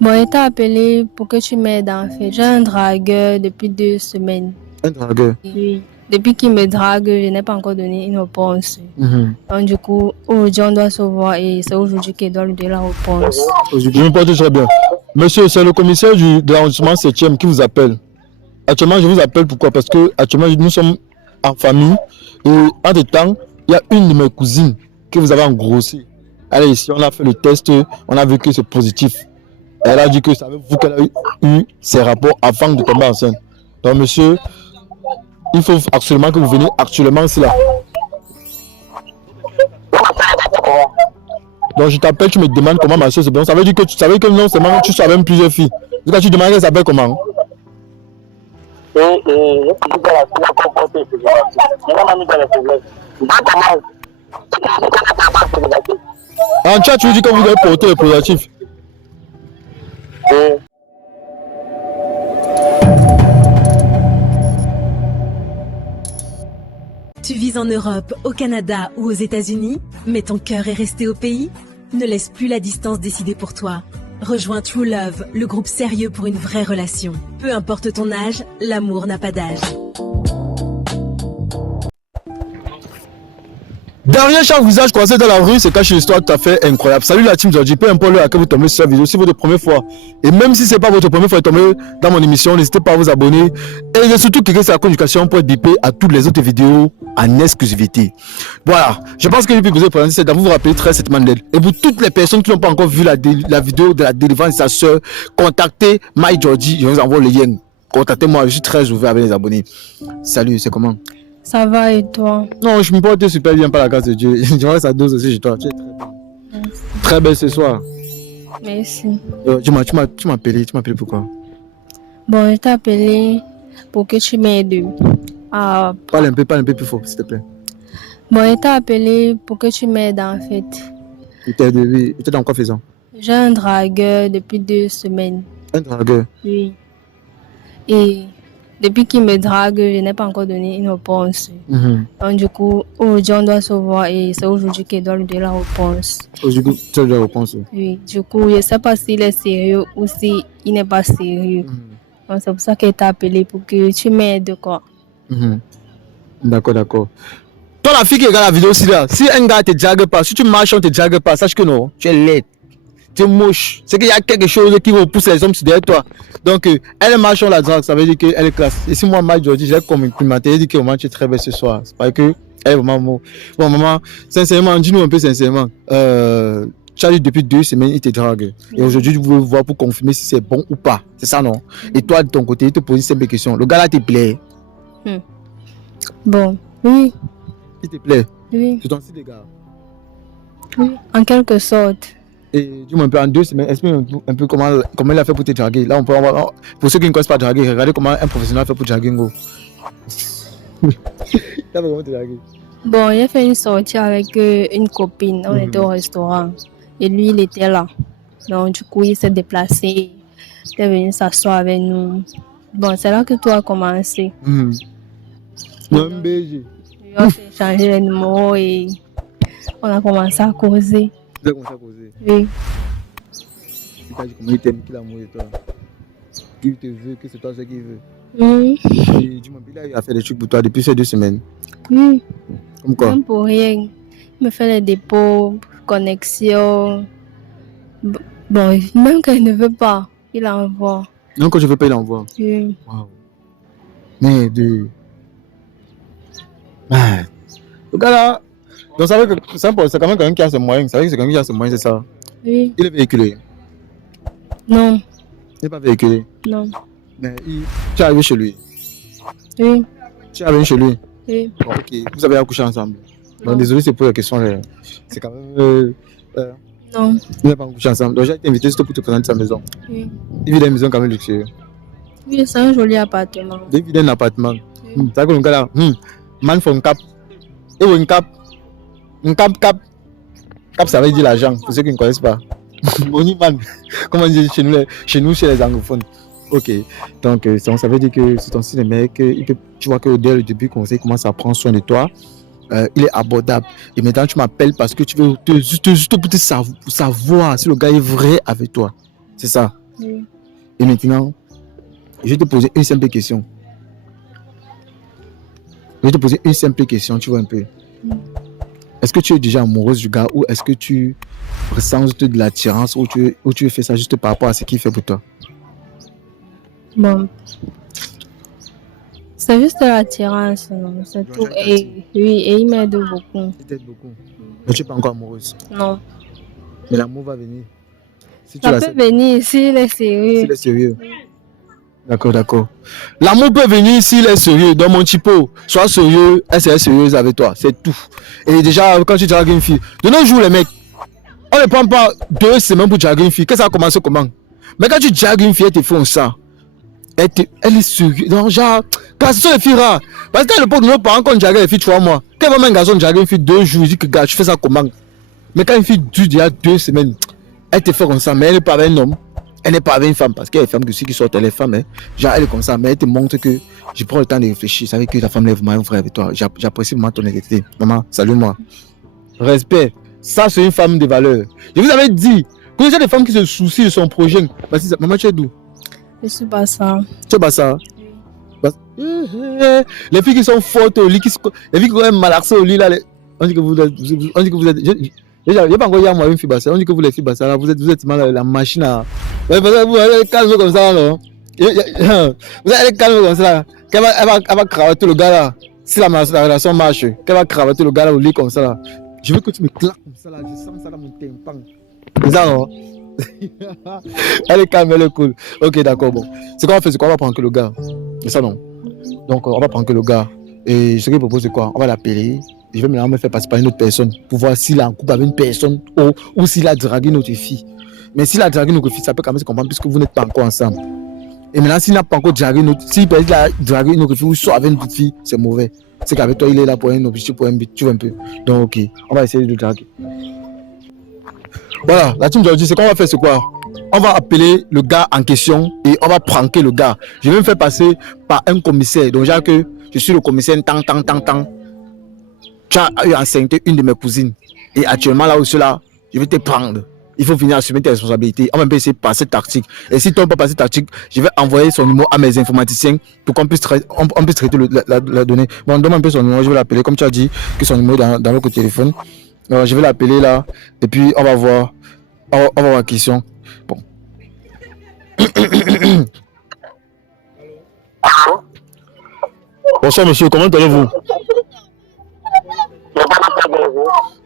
Bon, il t'a appelé pour que tu m'aides en fait. J'ai un dragueur depuis 2 semaines. Un dragueur. Oui. Depuis qu'il me drague, je n'ai pas encore donné une réponse. Donc du coup, aujourd'hui on doit se voir et c'est aujourd'hui qu'il doit lui donner la réponse. Je me porte très bien. Monsieur, c'est le commissaire de l'arrondissement 7e qui vous appelle. Actuellement, je vous appelle pourquoi? Parce que actuellement, nous sommes en famille et entre temps, il y a une de mes cousines que vous avez engrossée. Allez, ici, on a fait le test, on a vu que c'est positif. Elle a dit que c'est avec vous qu'elle a eu ces rapports avant de tomber enceinte. Donc, monsieur, il faut absolument que vous veniez actuellement ici là. Donc, je t'appelle, tu me demandes comment ma soeur c'est bon. Ça veut dire que tu savais que non seulement tu savais même plusieurs filles. Donc, tu demandes qu'elle s'appelle comment? En chat, tu lui dis que vous avez porté le positif. Tu vis en Europe, au Canada ou aux États-Unis, mais ton cœur est resté au pays? Ne laisse plus la distance décider pour toi. Rejoins True Love, le groupe sérieux pour une vraie relation. Peu importe ton âge, l'amour n'a pas d'âge. Derrière chaque visage croisé dans la rue se cache une histoire tout à fait incroyable. Salut la team Georgie, peu importe l'heure à laquelle vous tombez sur cette vidéo, si c'est votre première fois, et même si c'est pas votre première fois de tomber dans mon émission, n'hésitez pas à vous abonner et surtout cliquer sur la communication pour être bipé à toutes les autres vidéos en exclusivité. Voilà, je pense que j'ai pu vous présenter, c'est d'avoir vous rappeler très certainement d'aide. Et pour toutes les personnes qui n'ont pas encore vu la vidéo de la délivrance de sa soeur, contactez My Georgie, je vous envoie le lien. Contactez-moi, je suis très ouvert avec les abonnés. Salut, c'est comment? Ça va et toi? Non, je me porte super bien par la grâce de Dieu. Je vois sa dose aussi chez toi. Tu es très belle. Très belle ce soir. Merci. Tu m'as appelé pourquoi? Bon, je t'ai appelé pour que tu m'aides. Parle un peu plus fort, s'il te plaît. Bon, je t'ai appelé pour que tu m'aides en fait. Tu étais dans quoi faisant? J'ai un dragueur depuis 2 semaines. Un dragueur? Oui. Et depuis qu'il me drague, je n'ai pas encore donné une réponse. Donc du coup, aujourd'hui on doit se voir et c'est aujourd'hui qu'il doit lui donner la réponse. Aujourd'hui, tu as la réponse? Oui. Du coup, je ne sais pas s'il est sérieux ou s'il n'est pas sérieux. Donc c'est pour ça qu'il t'a appelé pour que tu m'aides quoi. D'accord. Toi la fille qui regarde la vidéo aussi là, si un gars te drague pas, si tu marches on te drague pas, sache que non, tu es laide. Tu es moche. C'est qu'il y a quelque chose qui repousse les hommes derrière toi. Donc, elle marche on la drague, ça veut dire qu'elle est classe. Et si moi, Mike Georgie, j'ai complimenté, elle dit que tu es très belle ce soir. C'est pas que elle est vraiment beau. Bon, maman, sincèrement, dis-nous un peu sincèrement. Tu as dit depuis 2 semaines, il te drague. Et aujourd'hui, tu veux voir pour confirmer si c'est bon ou pas. C'est ça, non? Et toi, de ton côté, il te pose une simple question. Le gars là te plaît? Bon, oui. Il te plaît? Oui. C'est ton style de gars? Oui, en quelque sorte. Et dis-moi un peu, en 2 semaines, explique un peu comment il a fait pour te draguer. Là, on peut avoir, pour ceux qui ne connaissent pas draguer, regardez comment un professionnel a fait pour draguer. Il a fait comment te draguer? Bon, il a fait une sortie avec une copine. On était au restaurant. Et lui, il était là. Donc, du coup, il s'est déplacé. Il est venu s'asseoir avec nous. Bon, c'est là que tout a commencé. Non, BG. On s'est échangé les numéros et on a commencé à causer. Vous avez commencé à causer? Oui. Il t'a dit comment il t'aime, qu'il a amoureux de toi. Qu'il te veut, que c'est toi ce qu'il veut. Et dis-moi, il a fait des trucs pour toi depuis ces 2 semaines. Oui. Comme quoi? Même pour rien. Il me fait les dépôts, connexions. Bon, même quand il ne veut pas, il envoie. Non, quand je veux pas, il envoie. Oui. Waouh. Mais le gars là, donc ça veut que c'est quand même quelqu'un qui a ses moyens. Ça veut que c'est quelqu'un qui a ses moyens, c'est ça? Oui. Il est véhiculé? Non. Il n'est pas véhiculé? Non. Mais tu es arrivé chez lui? Oui. Tu es arrivé chez lui? Oui. Bon, ok, vous avez accouché ensemble? Non. Donc désolé, c'est pour la question. C'est quand même. Non. Vous n'avez pas accouché ensemble. Donc j'ai été invité juste pour te présenter sa maison. Oui. Il vit dans une maison quand même luxueuse. Oui, c'est un joli appartement. Il vit dans un appartement. Ça veut que le gars là, man for un cap. Et un cap. Un cap. Cap, ça veut dire l'argent, pour ceux qui ne connaissent pas. Money man. Comment on dit chez nous, chez les anglophones. Ok, donc ça veut dire que c'est ton style de mec, tu vois que dès le début, quand il commence à prendre soin de toi, il est abordable. Et maintenant, tu m'appelles parce que tu veux juste pour te savoir si le gars est vrai avec toi. C'est ça. Oui. Et maintenant, je vais te poser une simple question. Tu vois un peu. Est-ce que tu es déjà amoureuse du gars ou est-ce que tu ressens juste de l'attirance ou tu fais ça juste par rapport à ce qu'il fait pour toi? Bon, c'est juste l'attirance, non, c'est tout. Et oui, et il m'aide beaucoup. Peut-être beaucoup. Mais tu n'es pas encore amoureuse. Non. Mais l'amour va venir. Si tu Ça peut l'acceptes. venir s'il est sérieux. S'il est sérieux. D'accord. L'amour peut venir s'il est sérieux. Dans mon typo, sois sérieux, elle serait sérieuse avec toi. C'est tout. Et déjà, quand tu dragues une fille, de nos jours, les mecs, on ne prend pas 2 semaines pour draguer une fille. Qu'est-ce que ça a commencé comment? Mais quand tu dragues une fille, elle te fait ça. Elle est sérieuse. Donc, genre, quand ce sont les filles rares. Parce qu'à l'époque, nos parents, quand on draguait les filles 3 mois, quand même un garçon drague une fille 2 jours, il dit que gars, tu fais ça comment? Mais quand une fille dure déjà 2 semaines, elle te fait comme ça, mais elle n'est pas avec un homme. Elle n'est pas avec une femme, parce qu'il y a des femmes qui sortent les femmes, hein. Genre elle est comme ça, mais elle te montre que je prends le temps de réfléchir. Ça veut dire que la femme est vraiment vraie avec toi. J'apprécie vraiment ton honnêteté. Maman, salue-moi. Respect. Ça, c'est une femme de valeur. Je vous avais dit, que il y a des femmes qui se soucient de son projet. Maman, tu es d'où? Je suis pas ça. Tu es pas ça? Les filles qui sont fortes au lit, les filles qui ont malaxé au lit, là, on dit que vous êtes. Je n'ai pas encore dit à moi une fille basse. On dit que vous les filles basses, là, vous êtes mal la machine à. Vous allez calmer comme ça, non? Vous allez calmer comme ça, là. Elle va cravater le gars là. Si la relation marche, qu'elle va cravater le gars là au lit comme ça là. Je veux que tu me claques comme ça là. Je sens ça dans mon tympan. C'est ça, non? Elle est calme, elle est cool. Ok, d'accord, bon. C'est quoi on fait? C'est quoi? On va prendre que le gars. C'est ça, non? Donc, on va prendre que le gars. Et ce qu'il propose, c'est quoi? On va l'appeler. Je vais maintenant me faire passer par une autre personne pour voir s'il est en couple avec une personne ou s'il a dragué une autre fille. Mais s'il a dragué une autre fille, ça peut quand même se comprendre puisque vous n'êtes pas encore ensemble. Et maintenant, s'il n'a pas encore dragué une autre fille, s'il a dragué une autre fille ou soit avec une autre fille, c'est mauvais. C'est qu'avec toi, il est là pour un objectif, pour un but, tu vois un peu. Donc, ok, on va essayer de draguer. Voilà, la team d'aujourd'hui, c'est qu'on va faire, c'est quoi? On va appeler le gars en question et on va pranker le gars. Je vais me faire passer par un commissaire. Donc, genre que je suis le commissaire tant. Tu as eu enceinte une de mes cousines. Et actuellement, là aussi, là, je vais te prendre. Il faut venir assumer tes responsabilités. On va essayer de passer tactique. Et si tu n'as pas passé tactique, je vais envoyer son numéro à mes informaticiens pour qu'on puisse traiter la donnée. Bon, donne un peu son numéro, je vais l'appeler. Comme tu as dit que son numéro est dans votre téléphone. Alors, je vais l'appeler là. Et puis, on va voir. On va voir la question. Bon. Bonsoir, monsieur. Comment allez-vous?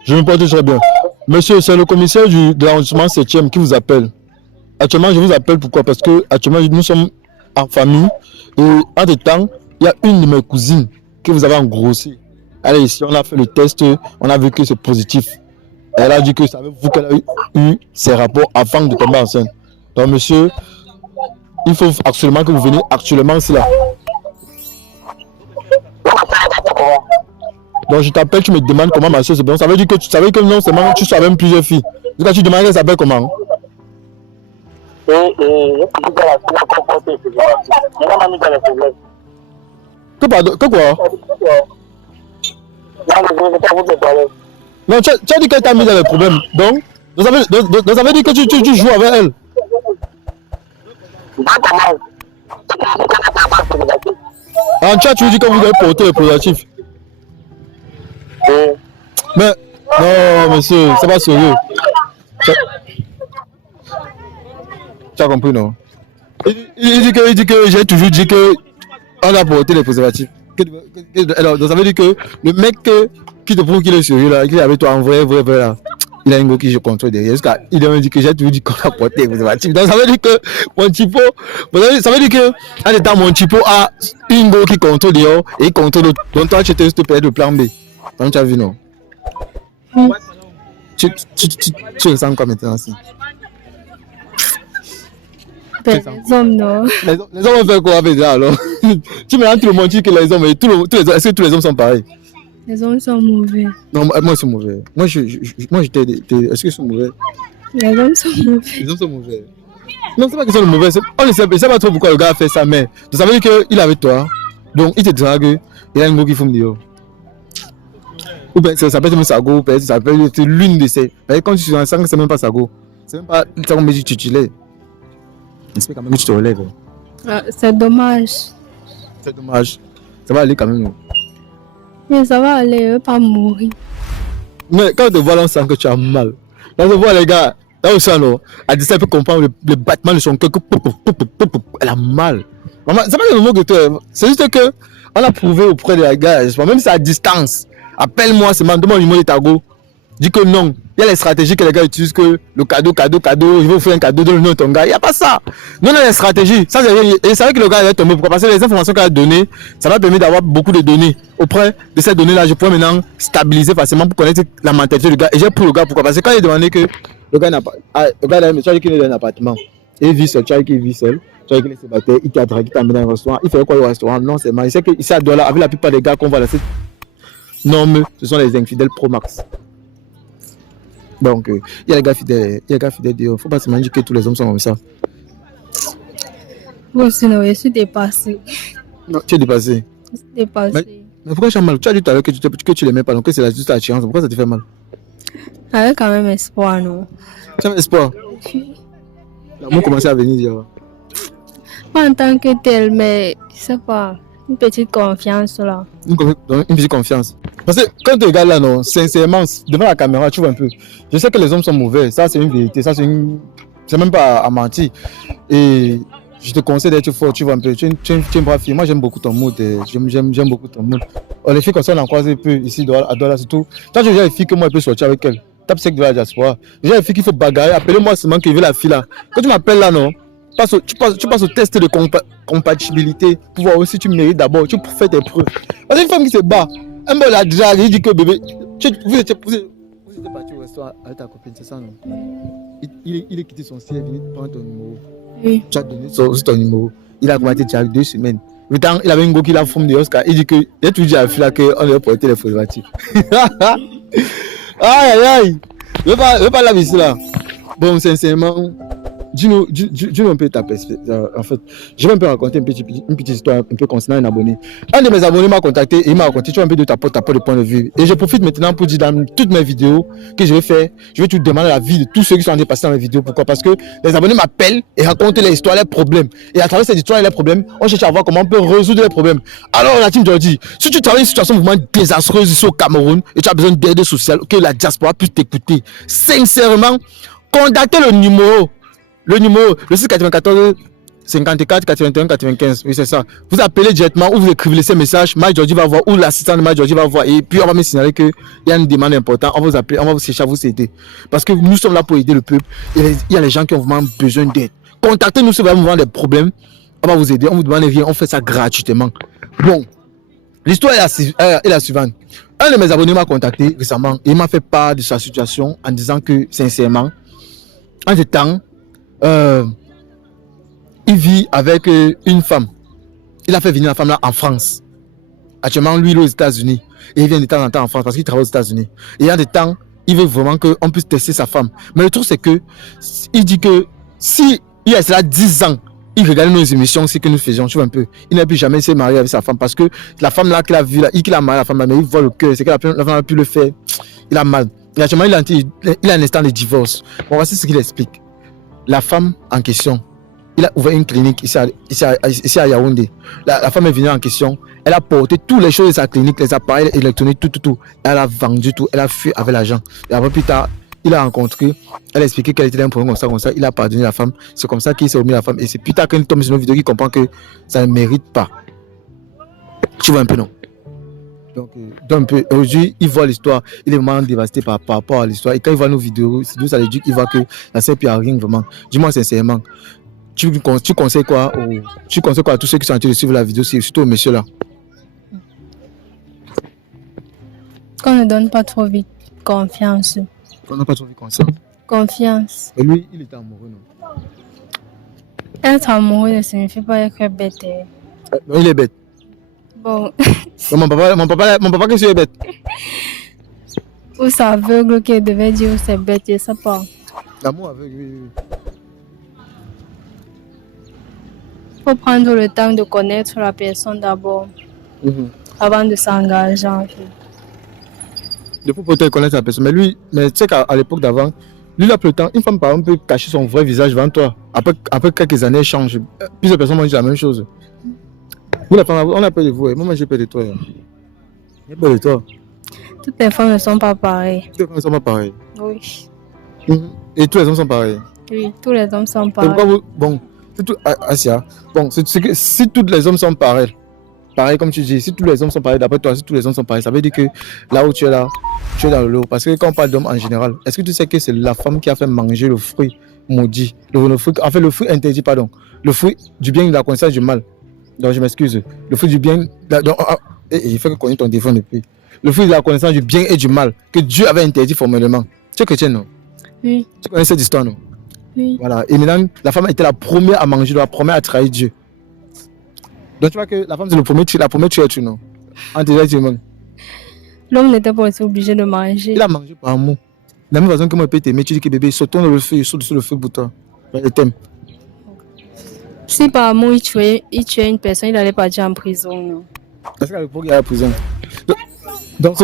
Je me porte très bien. Monsieur, c'est le commissaire de l'arrondissement 7e qui vous appelle. Actuellement, je vous appelle pourquoi? Parce que actuellement, nous sommes en famille. Et entre temps, il y a une de mes cousines que vous avez engrossée. Allez, ici, on a fait le test. On a vu que c'est positif. Elle a dit que c'est avec vous qu'elle a eu ses rapports avant de tomber enceinte. Donc, monsieur, il faut absolument que vous veniez actuellement ici là. Donc je t'appelle, tu me demandes comment ma soeur c'est bon. Ça veut dire que tu savais que non seulement tu savais même plusieurs filles. Donc tu demandes qu'elle s'appelle comment? Que quoi? Non, tu as dit qu'elle t'a mis dans les problèmes. Donc ça veut dire que tu joues avec elle. En chat, tu dis que vous avez porté les préservatifs. Mais non, monsieur, c'est pas sérieux. Tu as compris, non? Il dit que j'ai toujours dit que on a porté les préservatifs. Alors, ça veut dire que le mec qui te prouve qu'il est sérieux là, qu'il est avec toi en vrai là, il a une go qui je contrôle derrière. Il me dit que j'ai toujours dit qu'on a porté les préservatifs. Donc ça veut dire que mon typo, ça veut dire que en étant mon typo a une go qui contrôle dehors et il contrôle l'autre. Donc toi tu te juste perdu le plan B. Donc tu as vu, non? Tu ressens quoi maintenant aussi? Les hommes, non. Les hommes vont faire quoi avec ça alors? Tu me rends tout le monde dit que les hommes, est-ce que tous les hommes sont pareils? Les hommes sont mauvais. Non, moi ils sont mauvais. Moi j'étais. Est-ce qu'ils sont mauvais? Les hommes sont mauvais. Les hommes sont mauvais. Non, c'est pas qu'ils sont mauvais. On ne sait pas trop pourquoi le gars a fait ça, mais ça veut dire qu'il est avec toi. Donc il te drague. Il a une go qui fume dehors. Ou bien ça peut être même Sago, ou bien ça peut être l'une de ces. Quand tu suis ensemble, c'est même pas Sago. C'est même pas ça qu'on me dit titulaire. J'espère quand même que tu te relèves. C'est dommage. C'est dommage. Ça va aller quand même. Mais ça va aller, elle va pas mourir. Mais quand on te voit là, on sent que tu as mal. Là, on voit les gars, là aussi, non, à 17, elle peut comprendre le battement de son cœur. Elle a mal. Maman, c'est pas le mot que toi. C'est juste que on a prouvé auprès de la gars, même si c'est à distance. Appelle-moi, c'est demande le numéro de Tago. Dis que non. Il y a les stratégies que les gars utilisent, que le cadeau, il va vous faire un cadeau dans le nom de ton gars. Il n'y a pas ça. Non, on a les stratégies. Ça, et c'est vrai que le gars va tomber. Pourquoi? Parce que les informations qu'il a données, ça m'a permis d'avoir beaucoup de données. Auprès de ces données-là, je pourrais maintenant stabiliser facilement pour connaître la mentalité du gars. Et j'ai pour le gars, pourquoi? Parce que quand il a demandé que le gars n'a pas. Le gars a dit qu'il est dans un appartement. Et il vit seul. Tu as dit qu'il vit seul. Tu as dit qu'il est célibataire. Il t'a dragué, il t'a amené dans un restaurant. Il fait quoi au restaurant? Non, c'est mal. Il sait qu'ici à Douala, avec la plupart des gars qu'on voit là, c'est normes, ce sont les infidèles pro max. Donc, il y a les gars fidèles, il ne faut pas se dire que tous les hommes sont comme ça. Bon, sinon, je suis dépassée. Non, tu es dépassé. Je suis dépassée. Mais pourquoi tu as mal? Tu as dit tout à l'heure que tu l'aimais pas, donc que c'est juste l'attirance. Pourquoi ça te fait mal? Avec quand même espoir, non? Tu as espoir? L'amour commençait à venir dire. Pas en tant que tel, mais je sais pas, une petite confiance là. Une petite confiance. Parce que quand tu regardes là, non, sincèrement, devant la caméra, tu vois un peu. Je sais que les hommes sont mauvais, ça c'est une vérité, ça c'est même pas à mentir. Et je te conseille d'être fort, tu vois un peu. Tu es une brave fille. Moi j'aime beaucoup ton mood, j'aime beaucoup ton mood. Les filles comme ça, on en croise un peu ici, à Douala surtout. Quand je vois les filles que moi je peux sortir avec elles, tape sec de la diaspora. J'ai les filles qu'il faut bagarrer, appelez-moi seulement que je veux la fille là. Quand tu m'appelles là, non, tu passes au test de compatibilité pour voir aussi si tu mérites d'abord, tu fais tes preuves. Parce qu'une femme qui se bat, un peu la drague, il dit que bébé, vous étiez parti au restaurant avec ta copine, c'est ça non? Il est quitté son ciel, il est venu prendre ton numéro. Oui. Tu as donné ton numéro. Il a commencé déjà 2 semaines. Le temps, il avait une go qui l'a forme de Oscar. Il dit que, il a tout dit à la fille là qu'on devait porter les préservatifs. Aïe aïe aïe. Je veux pas la visite là. Bon, sincèrement. Dis-nous un peu ta perspective. En fait, je vais un peu raconter une petite histoire un peu concernant un abonné. Un de mes abonnés m'a contacté et il m'a raconté, tu vois, un peu de ta porte de point de vue. Et je profite maintenant pour dire dans toutes mes vidéos que je vais faire, je vais te demander l'avis de tous ceux qui sont en train de passer dans mes vidéos. Pourquoi? Parce que les abonnés m'appellent et racontent les histoires, les problèmes. Et à travers ces histoires et les problèmes, on cherche à voir comment on peut résoudre les problèmes. Alors, la team Jordi, si tu travailles une situation vraiment désastreuse ici au Cameroun et tu as besoin d'aide sociale, que la diaspora puisse t'écouter, sincèrement, contactez le numéro, le 694 54 81 95. Oui, c'est ça. Vous appelez directement ou vous écrivez ces messages. Mike Jordi va voir ou l'assistant de Mike Jordi va voir. Et puis, on va me signaler qu'il y a une demande importante. On va vous appeler, on va vous chercher à vous aider. Parce que nous sommes là pour aider le peuple. Et il y a les gens qui ont vraiment besoin d'aide. Contactez-nous si vous avez des problèmes. On va vous aider. On vous demande rien. On fait ça gratuitement. Bon. L'histoire est la suivante. Un de mes abonnés m'a contacté récemment. Et il m'a fait part de sa situation en disant que, sincèrement, en ce temps, il vit avec une femme. Il a fait venir la femme là en France. Actuellement, lui, il est aux États-Unis. Et il vient de temps en temps en France parce qu'il travaille aux États-Unis. Et il y a des temps, il veut vraiment qu'on puisse tester sa femme. Mais le truc, c'est que, il dit que si il y a cela 10 ans, il regarde nos émissions, c'est que nous faisions, tu vois un peu. Il n'a plus jamais se marier avec sa femme parce que la femme là qu'il a vue, là, qu'il a marié la femme là, mais il voit le cœur, c'est que la femme a pu le faire. Il a mal. Et actuellement, il a un instant de divorce. Bon, voici ce qu'il explique. La femme en question, il a ouvert une clinique ici à Yaoundé. La femme est venue en question. Elle a porté toutes les choses de sa clinique, les appareils électroniques, tout. Elle a vendu tout. Elle a fui avec l'argent. Et après, plus tard, il a rencontré. Elle a expliqué qu'elle était dans un problème comme ça. Il a pardonné la femme. C'est comme ça qu'il s'est remis à la femme. Et c'est plus tard qu'il tombe sur une vidéo qu'il comprend que ça ne mérite pas. Tu vois un peu, non? Donc aujourd'hui, il voit l'histoire, il est vraiment dévasté par rapport à l'histoire. Et quand il voit nos vidéos, ça lui dit qu'il voit que ça ne sert plus à rien vraiment. Dis-moi sincèrement, tu conseilles quoi à tous ceux qui sont en train de suivre la vidéo, surtout au monsieur là? Qu'on ne donne pas trop vite confiance. Qu'on n'a pas trop vite confiance. Confiance. Et lui, il était amoureux, non? Être amoureux ne signifie pas être bête. Non, il est bête. Bon. Mon papa qui est bête. Ou c'est aveugle qui devait dire c'est bête, je sais pas. L'amour aveugle, oui. Faut prendre le temps de connaître la personne d'abord, avant de s'engager en fait. Il faut peut-être connaître la personne. Mais tu sais qu'à l'époque d'avant, Lui, là, le temps, une femme, par exemple, peut cacher son vrai visage devant toi. Après quelques années, elle change. Plusieurs personnes m'ont dit la même chose. Vous, la femme, on a peur de vous. Moi, j'ai peur de toi. J'ai peur de toi. Toutes les femmes ne sont pas pareilles. Toutes les femmes ne sont pas pareilles. Oui. Et tous les hommes sont pareils. Oui, tous les hommes sont Et pourquoi pareils. bon, Asia, bon, c'est que si tous les hommes sont pareils, pareil comme tu dis, si tous les hommes sont pareils, d'après toi, si tous les hommes sont pareils, ça veut dire que là où tu es là, tu es dans le lot. Parce que quand on parle d'homme en général, est-ce que tu sais que c'est la femme qui a fait manger le fruit maudit, le fruit interdit, pardon, le fruit du bien et de la connaissance du mal. Donc je m'excuse, le fruit du bien, il faut que connaisse ton téléphone depuis. Le fruit de la connaissance du bien et du mal que Dieu avait interdit formellement. Tu es chrétien, non? Oui. Tu connais cette histoire, non? Oui. Voilà. Et maintenant, la femme était la première à manger, la première à trahir Dieu. Donc tu vois que la femme c'est la première tueuse, non? En direct humain. L'homme n'était pas aussi obligé de manger. Il a mangé par amour. De la même façon que moi, je peux t'aimer, tu dis que bébé, sautons dans le feu, il saute sur le feu pour toi. Je t'aime. Si par amour il tuait une personne, il allait partir en prison. Non? Parce qu'à l'époque, il y a la prison. Donc,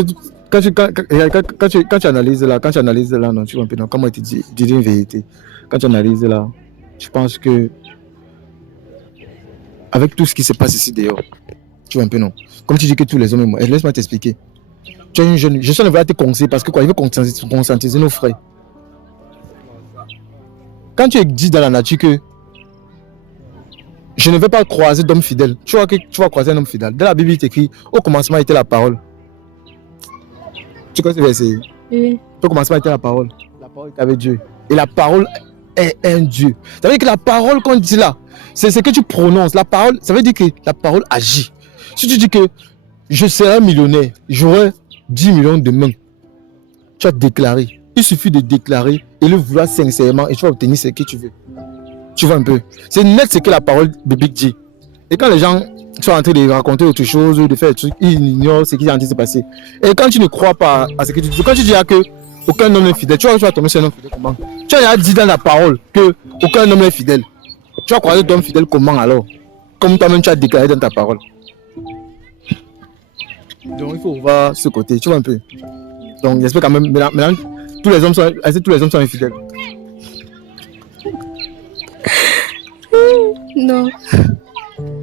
quand tu analyses là, non, tu vois un peu, non, comment tu dis une vérité. Quand tu analyses là, je pense que avec tout ce qui se passe ici dehors, tu vois un peu, non. Comme tu dis que tous les hommes et moi, laisse-moi t'expliquer. Tu es une jeune, je suis en train de te conseiller parce que quoi, il veut conscientiser nos frères. Quand tu dis dans la nature que je ne vais pas croiser d'homme fidèle, tu vois que tu vas croiser un homme fidèle. Dans la Bible, il t'écrit au commencement était la parole. Tu connais ce verset? Oui. Au commencement était la parole. La parole était avec Dieu. Et la parole est un Dieu. Ça veut dire que la parole qu'on dit là, c'est ce que tu prononces. La parole, ça veut dire que la parole agit. Si tu dis que je serai millionnaire, j'aurai 10 millions demain, tu as déclaré. Il suffit de déclarer et le vouloir sincèrement et tu vas obtenir ce que tu veux. Tu vois un peu. C'est net ce que la parole biblique dit. Et quand les gens sont en train de raconter autre chose, de faire des trucs, ils ignorent ce qui est en train de se passer. Et quand tu ne crois pas à ce que tu dis, quand tu dis que aucun homme n'est fidèle, tu vas tomber sur un homme fidèle comment? Tu as déjà dit dans la parole que aucun homme n'est fidèle. Tu vas croiser d'homme fidèle comment alors? Comme toi-même tu as déclaré dans ta parole. Donc il faut voir ce côté, tu vois un peu. Donc j'espère quand même, maintenant tous les hommes sont infidèles. Non.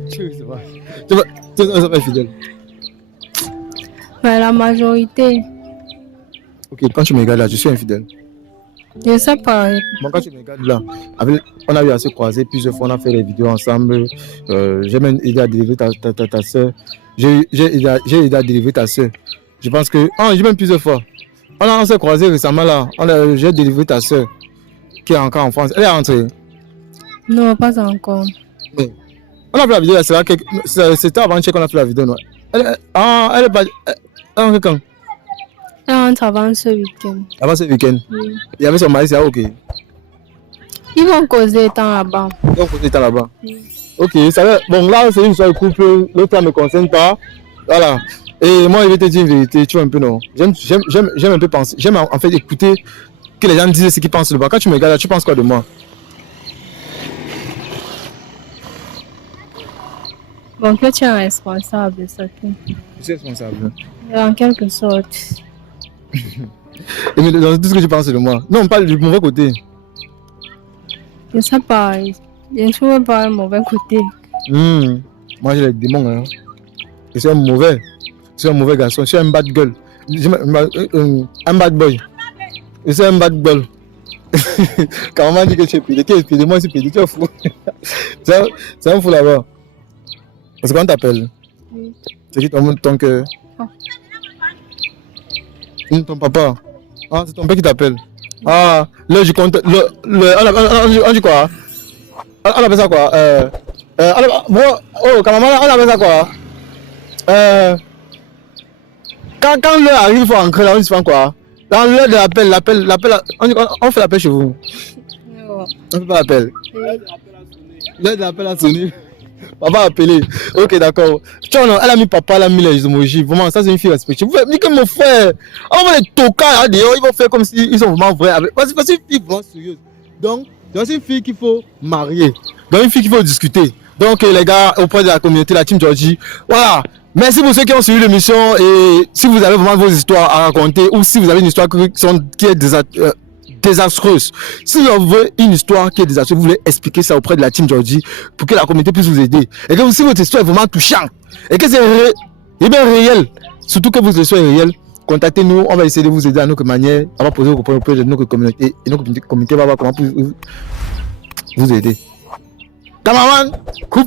Tu sont infidèles. Mais la majorité. Ok, quand tu me regardes là, je suis infidèle. Je sais pas. Bon, quand tu me regardes là, on a eu à se croiser plusieurs fois, on a fait des vidéos ensemble. J'ai même aidé à délivrer ta soeur. J'ai aidé à délivrer ta soeur. Je pense que. Ah, j'ai même plusieurs fois. On s'est croisés récemment là. J'ai délivré ta soeur qui est encore en France. Elle est rentrée. Non, pas encore. Mais, on a fait la vidéo là, c'était avant-hier qu'on a fait la vidéo. Non? Elle est pas. Elle est rentrée quand? Elle rentre avant ce week-end. Avant ce week-end. Oui. Il y avait son mari, c'est ok. Ils vont causer tant là-bas. Donc, vous êtes là-bas. Oui. Ok, ça va. Bon, là, c'est une histoire de couple. L'autre, ça ne me concerne pas. Voilà. Et moi, je vais te dire une vérité. Tu vois un peu, non? J'aime un peu penser. J'aime en fait écouter que les gens disent ce qu'ils pensent de moi. Quand tu me regardes là, tu penses quoi de moi? Bon, que tu es responsable de ça. Je suis responsable. En quelque sorte. Et mais dans tout ce que tu penses de moi. Non, on parle du mauvais côté. Je sais pas. Je ne trouve pas un mauvais côté. Moi, j'ai les démons. Hein. Je suis un mauvais garçon. Je suis un bad girl. Un bad boy. Je suis un bad boy. Quand on m'a dit que tu es pédé, qui est pédé? Moi, je suis pédé. Tu es fou. C'est un fou là-bas. Parce qu'on t'appelle. Oui. C'est qui ton cœur? Ton papa. Ah, c'est ton père qui t'appelle. Ah, là, je compte. On dit quoi? On appelle ça quoi? Quand maman, on appelle ça quoi? Quand l'heure arrive, il faut entrer là, on se fait quoi? Dans l'heure de l'appel, on fait l'appel chez vous. Non. On fait pas l'appel. L'heure de l'appel a sonné. Papa a appelé. Ok, d'accord. Tu vois, non, elle a mis papa, elle a mis les emojis. Vraiment, ça c'est une fille respectueuse. Vous faites, mon frère. On va les toquer là dehors, ils vont faire comme s'ils sont vraiment vrais. Parce que c'est une fille vraiment sérieuse. Donc, c'est une fille qu'il faut marier. Donc, une fille qu'il faut discuter. Donc, les gars, auprès de la communauté, la team Georgie, voilà. Merci pour ceux qui ont suivi l'émission. Et si vous avez vraiment vos histoires à raconter, ou si vous avez une histoire qui est désastreuse. Si vous voulez une histoire qui est désastreuse, vous voulez expliquer ça auprès de la team Jordi pour que la communauté puisse vous aider. Et que si votre histoire est vraiment touchante et que c'est bien réel, surtout que votre histoire est réelle, contactez-nous, on va essayer de vous aider à notre manière, on va poser vos problèmes auprès de notre communauté et notre communauté va voir comment vous aider. Cameraman, coupe.